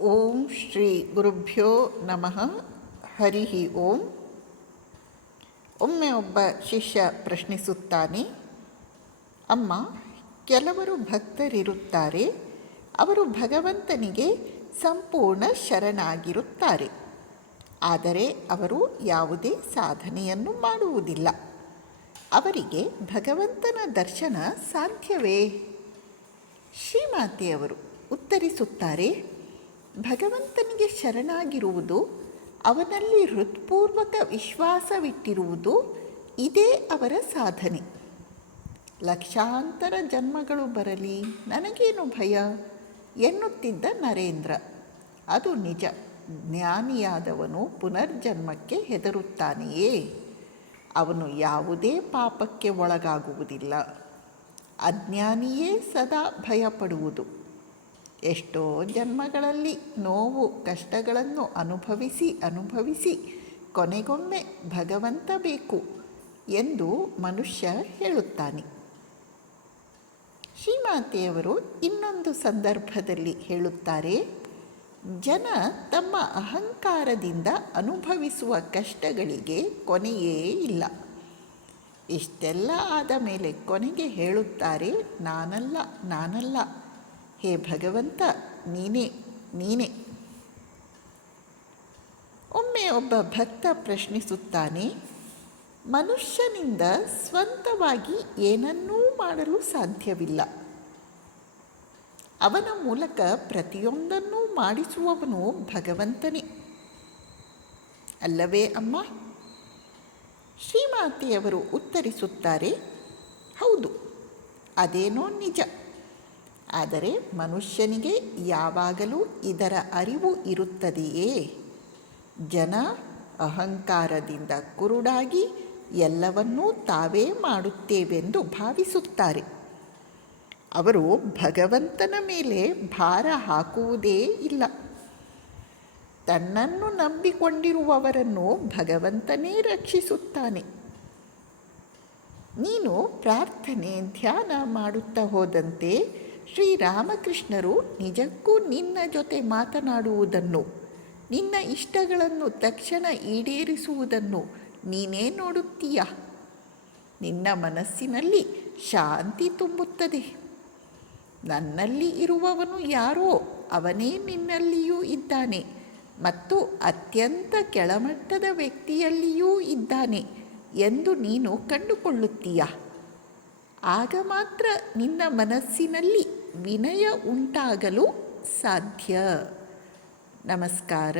ಓಂ ಶ್ರೀ ಗುರುಭ್ಯೋ ನಮಃ. ಹರಿ ಓಂ. ಒಮ್ಮೆ ಒಬ್ಬ ಶಿಷ್ಯ ಪ್ರಶ್ನಿಸುತ್ತಾನೆ, ಅಮ್ಮ, ಕೆಲವರು ಭಕ್ತರಿರುತ್ತಾರೆ, ಅವರು ಭಗವಂತನಿಗೆ ಸಂಪೂರ್ಣ ಶರಣಾಗಿರುತ್ತಾರೆ, ಆದರೆ ಅವರು ಯಾವುದೇ ಸಾಧನೆಯನ್ನು ಮಾಡುವುದಿಲ್ಲ. ಅವರಿಗೆ ಭಗವಂತನ ದರ್ಶನ ಸಾಧ್ಯವೇ? ಶ್ರೀಮಾತೆಯವರು ಉತ್ತರಿಸುತ್ತಾರೆ, ಭಗವಂತನಿಗೆ ಶರಣಾಗಿರುವುದು, ಅವನಲ್ಲಿ ಹೃತ್ಪೂರ್ವಕ ವಿಶ್ವಾಸವಿಟ್ಟಿರುವುದು, ಇದೇ ಅವರ ಸಾಧನೆ. ಲಕ್ಷಾಂತರ ಜನ್ಮಗಳು ಬರಲಿ, ನನಗೇನು ಭಯ ಎನ್ನುತ್ತಿದ್ದ ನರೇಂದ್ರ. ಅದು ನಿಜ. ಜ್ಞಾನಿಯಾದವನು ಪುನರ್ಜನ್ಮಕ್ಕೆ ಹೆದರುತ್ತಾನೆಯೇ? ಅವನು ಯಾವುದೇ ಪಾಪಕ್ಕೆ ಒಳಗಾಗುವುದಿಲ್ಲ. ಅಜ್ಞಾನಿಯೇ ಸದಾ ಭಯಪಡುವುದು. ಎಷ್ಟೋ ಜನ್ಮಗಳಲ್ಲಿ ನೋವು ಕಷ್ಟಗಳನ್ನು ಅನುಭವಿಸಿ ಕೊನೆಗೊಮ್ಮೆ ಭಗವಂತ ಬೇಕು ಎಂದು ಮನುಷ್ಯ ಹೇಳುತ್ತಾನೆ. ಶ್ರೀಮಾತೆಯವರು ಇನ್ನೊಂದು ಸಂದರ್ಭದಲ್ಲಿ ಹೇಳುತ್ತಾರೆ, ಜನ ತಮ್ಮ ಅಹಂಕಾರದಿಂದ ಅನುಭವಿಸುವ ಕಷ್ಟಗಳಿಗೆ ಕೊನೆಯೇ ಇಲ್ಲ. ಇಷ್ಟೆಲ್ಲ ಆದ ಮೇಲೆ ಕೊನೆಗೆ ಹೇಳುತ್ತಾರೆ, ನಾನಲ್ಲ, ಹೇ ಭಗವಂತ, ನೀನೇ. ಒಮ್ಮೆ ಒಬ್ಬ ಭಕ್ತ ಪ್ರಶ್ನಿಸುತ್ತಾನೆ, ಮನುಷ್ಯನಿಂದ ಸ್ವಂತವಾಗಿ ಏನನ್ನೂ ಮಾಡಲು ಸಾಧ್ಯವಿಲ್ಲ. ಅವನ ಮೂಲಕ ಪ್ರತಿಯೊಂದನ್ನೂ ಮಾಡಿಸುವವನು ಭಗವಂತನೇ ಅಲ್ಲವೇ ಅಮ್ಮ? ಶ್ರೀಮಾತೆಯವರು ಉತ್ತರಿಸುತ್ತಾರೆ, ಹೌದು, ಅದೇನೋ ನಿಜ. ಆದರೆ ಮನುಷ್ಯನಿಗೆ ಯಾವಾಗಲೂ ಇದರ ಅರಿವು ಇರುತ್ತದೆಯೇ? ಜನ ಅಹಂಕಾರದಿಂದ ಕುರುಡಾಗಿ ಎಲ್ಲವನ್ನೂ ತಾವೇ ಮಾಡುತ್ತೇವೆಂದು ಭಾವಿಸುತ್ತಾರೆ. ಅವರು ಭಗವಂತನ ಮೇಲೆ ಭಾರ ಹಾಕುವುದೇ ಇಲ್ಲ. ತನ್ನನ್ನು ನಂಬಿಕೊಂಡಿರುವವರನ್ನು ಭಗವಂತನೇ ರಕ್ಷಿಸುತ್ತಾನೆ. ನೀನು ಪ್ರಾರ್ಥನೆ, ಧ್ಯಾನ ಮಾಡುತ್ತಾ ಹೋದಂತೆ ಶ್ರೀರಾಮಕೃಷ್ಣರು ನಿಜಕ್ಕೂ ನಿನ್ನ ಜೊತೆ ಮಾತನಾಡುವುದನ್ನು, ನಿನ್ನ ಇಷ್ಟಗಳನ್ನು ತಕ್ಷಣ ಈಡೇರಿಸುವುದನ್ನು ನೀನೇ ನೋಡುತ್ತೀಯ. ನಿನ್ನ ಮನಸ್ಸಿನಲ್ಲಿ ಶಾಂತಿ ತುಂಬುತ್ತದೆ. ನನ್ನಲ್ಲಿ ಇರುವವನು ಯಾರೋ ಅವನೇ ನಿನ್ನಲ್ಲಿಯೂ ಇದ್ದಾನೆ ಮತ್ತು ಅತ್ಯಂತ ಕೆಳಮಟ್ಟದ ವ್ಯಕ್ತಿಯಲ್ಲಿಯೂ ಇದ್ದಾನೆ ಎಂದು ನೀನು ಕಂಡುಕೊಳ್ಳುತ್ತೀಯ. ಆಗ ಮಾತ್ರ ನಿನ್ನ ಮನಸ್ಸಿನಲ್ಲಿ ವಿನಯ ಉಂಟಾಗಲು ಸಾಧ್ಯ. ನಮಸ್ಕಾರ.